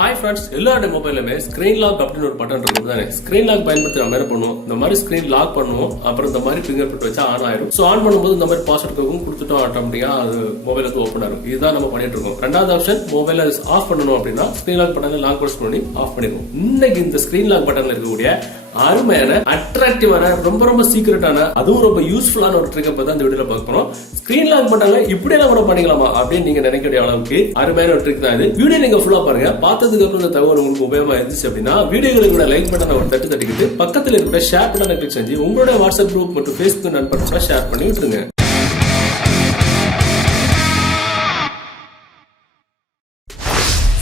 Hi friends, எல்லாரோட மொபைலுமே screen lock அப்படின்னு ஒரு பட்டன் இருக்கும் தானே. ஸ்கிரீன் லாக் பயன்படுத்தி நம்ம என்ன பண்ணுவோம், இந்த மாதிரி ஸ்கிரீன் லாக் பண்ணுவோம், அப்புறம் இந்த மாதிரி ஃபிங்கர் பிரிண்ட் வச்சா ஆன் ஆயிரும். ஸோ ஆன் பண்ணும்போது இந்த மாதிரி பாஸ்வேர்ட் கொடுத்துட்டோம், ஆட்டோமேட்டிக்கா அது மொபைல் வந்து ஓப்பன் ஆகும். இதுதான் நம்ம பண்ணிட்டு இருக்கோம். ரெண்டாவது ஆப்ஷன், மொபைலை ஆஃப் பண்ணணும் அப்படின்னா ஸ்கிரீன் லாக் பட்டன்ல லாக் ப்ரெஸ் பண்ணி ஆஃப் பண்ணிடுவோம். இன்னைக்கு இந்த ஸ்கிரீன் லாக் பட்டன்ல இருக்கக்கூடிய அருமையான அட்ராக்டிவான ரொம்ப சீக்கிரட்டான அதுவும் ரொம்ப யூஸ்ஃபுல்லான ஒரு ட்ரிக்கை பத்தி இந்த வீடியோல பார்க்க போறோம். ஸ்கிரீன் லாக் பட்டன்ல இப்படி எல்லாம் கூட பண்ணிக்கலாமா அப்படின்னு நீங்க நினைக்கிற அளவுக்கு அருமையான ஒரு ட்ரிக் தான் இது. வீடியோ நீங்க ஃபுல்லா பாருங்க. பார்த்ததுக்கு அப்புறம் இந்த தகவல் உங்களுக்கு உபயோகமா இருந்துச்சு அப்படின்னா வீடியோகளுக்கு கூட லைக் பட்டனை ஒரு தட்டிக்கிட்டு பக்கத்தில் இருக்கிற ஷேர் பட்டனை கிளிக் செஞ்சு உங்களுடைய வாட்ஸ்அப் குரூப் மற்றும் ஃபேஸ்புக் நண்பர்களோட ஷேர் பண்ணி விட்டுருங்க.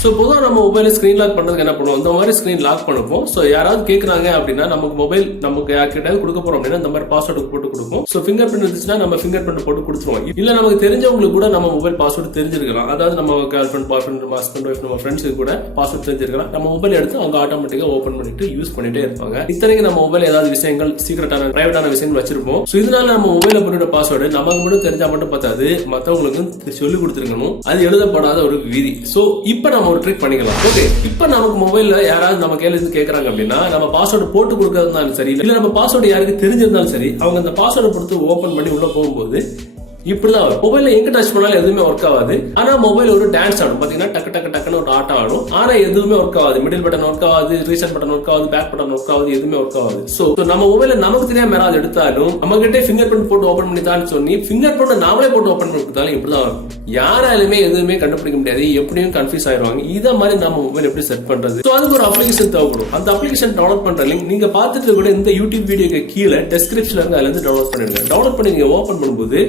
ஸோ பொதுவாக நம்ம மொபைல ஸ்கிரீன் லாக் பண்றதுக்கு என்ன பண்ணுவோம், இந்த மாதிரி ஸ்கிரீன் லாக் பண்ணுவோம். ஸோ யாராவது கேட்கறாங்க அப்படின்னா நமக்கு மொபைல் நமக்கு யார்கிட்ட கொடுக்க போறோம் அப்படின்னா இந்த மாதிரி பாஸ்வேர்டு போட்டு கொடுக்கும். ஸோ ஃபிங்கர் பிரிண்ட் இருந்துச்சுன்னா நம்ம ஃபிங்கர் பிரிண்ட் போட்டு கொடுத்துருவோம். இல்ல நமக்கு தெரிஞ்சவங்களுக்கு கூட நம்ம மொபைல் பாஸ்வேர்டு தெரிஞ்சிருக்கலாம். அதாவது நம்ம கேர்ள் ஃபிரெண்ட், பாய் ஃபிரெண்ட், ஹஸ்பண்ட், ஒய்ஃப், நம்ம ஃப்ரெண்ட்ஸுக்கு கூட பாஸ்வேர்டு தெரிஞ்சிருக்கலாம். நம்ம மொபைல் எடுத்து அவங்க ஆட்டோமேட்டிக்கா ஓப்பன் பண்ணிட்டு யூஸ் பண்ணிட்டே இருப்பாங்க. இத்தனைக்கு நம்ம மொபைல் ஏதாவது விஷயங்கள் சீக்கிரட்டான பிரைவேட்டான விஷயங்கள் வச்சிருப்போம். ஸோ இதனால நம்ம மொபைல பண்ணிட்ட பாஸ்வேர்டு நமக்கு மட்டும் தெரிஞ்சா மட்டும் பார்த்தாது, மற்றவங்களுக்கு சொல்லி கொடுத்துருக்கணும். அது எழுதப்படாத ஒரு விதி. ஸோ இப்போ நம்ம ஒரு ட்ரிக் பண்ணிக்கலாம். இப்ப நமக்கு மொபைல்ல யாராவது நம்ம கேள்வி கேட்கறாங்க அப்படின்னா நம்ம பாஸ்வேர்டு போட்டு கொடுக்கறதுனாலும் சரி, இல்ல நம்ம பாஸ்வேர்டு யாருக்கு தெரிஞ்சிருந்தாலும் சரி, அவங்க அந்த பாஸ்வேர்டு கொடுத்து ஓபன் பண்ணி உள்ள போகும்போது இப்படிதான் வரும். மொபைல்ல எங்க டச் பண்ணாலும் எதுவுமே ஒர்க் ஆகாது. ஆனா மொபைல் ஒரு டான்ஸ் ஆடும். பாத்தீங்கன்னா டக்குன்னு ஒரு ஆட்டம் ஆடும். ஆனா எதுவுமே ஒர்க் ஆகாது. மிடில் பட்டன் ஒர்க் ஆகாது, ரீசெட் பட்டன் ஒர்க் ஆகாது, பேக் பட்டன் ஒர்க் ஆகாது, எதுவுமே ஒர்க் ஆகாது. சோ நம்ம மொபைல நமக்கு தெரியாம யாராவது எடுத்தாலும் நம்ம கிட்டே ஃபிங்கர் பிரிண்ட் போட்டு ஓபன் பண்ணிதான் சொல்லி ஃபிங்கர் பிரிண்ட் நாமளே போட்டு ஓபன் பண்ணி கொடுத்தாலும் இப்படிதான் வரும். யாராலுமே எதுவுமே கண்டுபிடிக்க முடியாது. எப்படியும் கன்ஃபியூஸ் ஆயிருவாங்க. இதை மாதிரி நம்ம மொபைல் எப்படி செட் பண்றது? அதுக்கு ஒரு அப்ளிகேஷன் தேவைப்படும். அந்த அப்ளிகேஷன் டவுன்லோட் பண்ற லிங்க் நீங்க பார்த்துட்டு கூட இந்த யூடியூப் வீடியோக்கு கீழே டெஸ்கிரிப்ஷன்ல இருந்து அதுல இருந்து டவுன்லோட் பண்ணிடுங்க. டவுன்லோட் பண்ணி நீங்க ஓபன் பண்ணும்போது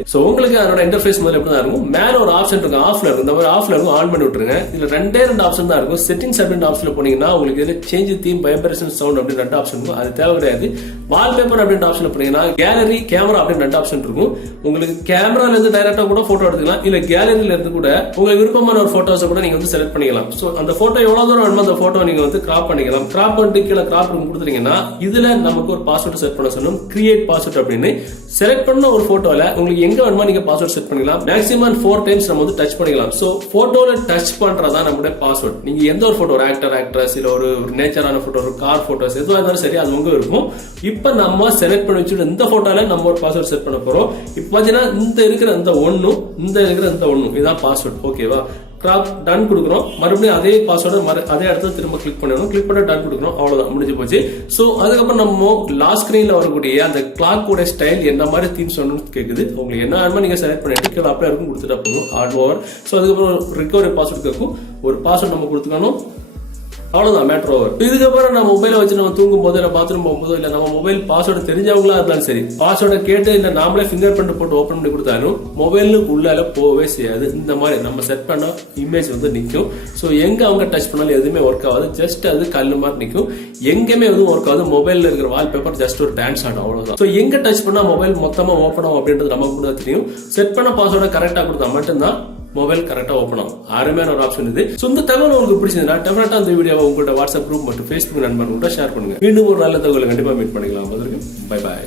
உங்களுக்கு அதோட இன்டர்ஃபேஸ் இருக்கும். மேல ஒரு ஆப்ஷன் இருக்கும், ஆஃப்ல இருக்கும். இந்த மாதிரி ஆஃப்ல இருக்கும், ஆன் பண்ணி விட்டுருங்க. இதுல ரெண்டு ஆப்ஷன் தான் இருக்கும். செட்டிங்ஸ் அப்படின்ற ஆப்ஷன்ல போனீங்கன்னா உங்களுக்கு இதுல சேஞ்ச் தீம், வைப்ரேஷன், சவுண்ட் அப்படின்னு ரெண்டு ஆப்ஷன் இருக்கும். அது தேவை கிடையாது. வால்பேப்பர் அப்படின்ற ஆப்ஷன்ல போனீங்கன்னா கேலரி, கேமரா அப்படின்னு ரெண்டு ஆப்ஷன் இருக்கும். உங்களுக்கு கேமரால இருந்து டைரக்டா கூட போட்டோ எடுத்துக்கலாம். இல்ல கேலரியில இருந்து கூட உங்களுக்கு விருப்பமான ஒரு போட்டோஸ் கூட நீங்க வந்து செலக்ட் பண்ணிக்கலாம். சோ அந்த போட்டோ எவ்வளவு தூரம் வேணுமோ அந்த போட்டோ நீங்க வந்து கிராப் பண்ணிக்கலாம். கிராப் பண்ணிட்டு கீழே கிராப் ரூம் கொடுத்துட்டீங்கன்னா இதுல நமக்கு ஒரு பாஸ்வேர்ட் செட் பண்ண சொல்லணும். கிரியேட் பாஸ்வேர்ட் அப்படின்னு செலக்ட் பண்ண ஒரு போட்டோல உங்களுக்கு எங்க வேணுமோ நீங்க பாஸ்வேர்ட் செட் பண்ணிக்கலாம். மேக்ஸிமம் 4 டைம்ஸ் நம்ம வந்து டச் பண்ணிக்கலாம். சோ போட்டோல டச் பண்றதா நம்மளுடைய பாஸ்வேர்ட். நீங்க எந்த ஒரு போட்டோ, ஆக்டர், ஆக்ட்ரஸ், இல்ல ஒரு நேச்சரான போட்டோ, ஒரு கார் போட்டோஸ் எதுவாக இருந்தாலும் சரி, அது உங்க இருக்கும். இப்ப நம்ம செலக்ட் பண்ணி வச்சுட்டு இந்த போட்டோல நம்ம ஒரு பாஸ்வேர்ட் செட் பண்ண போறோம். இப்ப பாத்தீங்கன்னா இந்த இருக்கிற இந்த ஒன்னும் இந்த இருக்கிற இந்த ஒன்னும் இதுதான் பாஸ்வேர்ட். ஓகேவா? கிராப் டன் கொடுக்குறோம். மறுபடியும் அதே பாஸ்வேர்டு அதே இடத்துல திரும்ப கிளிக் பண்ணணும். கிளிக் பண்ண டன் கொடுக்குறோம். அவ்வளவுதான், முடிஞ்சு போச்சு. சோ அதுக்கப்புறம் நம்ம லாஸ்ட் ஸ்கிரீன்ல வரக்கூடிய அந்த கிளாக் கூட ஸ்டைல் என்ன மாதிரி தீம் சொல்லணும்னு கேக்குது. உங்களுக்கு என்ன வேணுமோ நீங்க செலக்ட் பண்ணிட்டு கீழே அப்ளை இருக்கும் கொடுத்துட்டா போதும். All over. சோ அதுக்கப்புறம் ரிகவரி பாஸ்வேர்டு கேட்கும். ஒரு பாஸ்வேர்டு நம்ம கொடுத்துக்கணும். அவ்வளவுதான், மேட்டர் ஓவர். இதுக்கப்புறம் நம்ம மொபைலை வச்சு நம்ம தூங்கும் போது, இல்ல பாத்ரூம் போகும்போதோ, இல்ல நம்ம மொபைல் பாஸ்வேர்டு தெரிஞ்சவங்களா இருந்தாலும் சரி, பாஸ்வேர்டை கேட்டு இல்ல நாமளே ஃபிங்கர் பிரிண்ட் போட்டு ஓபன் பண்ணி கொடுத்தாலும் மொபைலுக்கு உள்ளால போகவே செய்யாது. இந்த மாதிரி நம்ம செட் பண்ண இமேஜ் வந்து நிற்கும். ஸோ எங்க அவங்க டச் பண்ணாலும் எதுவுமே ஒர்க் ஆகாது. ஜஸ்ட் அது கல்லு மாதிரி நிற்கும். எங்கேயுமே எதுவும் ஒர்க் ஆகுது. மொபைல்ல இருக்கிற வால்பேப்பர் ஜஸ்ட் ஒரு டான்ஸ் ஆடும், அவ்வளவுதான். ஸோ எங்க டச் பண்ணா மொபைல் மொத்தமா ஓப்பன் ஆகும் அப்படின்றது நமக்கு கூட தெரியும். செட் பண்ண பாஸ்வேர்டை கரெக்டா கொடுத்தா மட்டும்தான் மொபைல் கரெக்டா ஓப்பன் ஆகும். அருமையான ஒரு ஆப்ஷன் இது. இந்த தகவல் உங்களுக்கு பிடிச்சிருந்தா டெஃபினட்டா அந்த வீடியோவை உங்களோட வாட்ஸ்அப் குரூப் மற்றும் ஃபேஸ்புக் நண்பர்களோட ஷேர் பண்ணுங்க. மீண்டும் ஒரு நல்ல தகவலை கண்டிப்பா மீட் பண்ணிக்கலாம். Bye bye.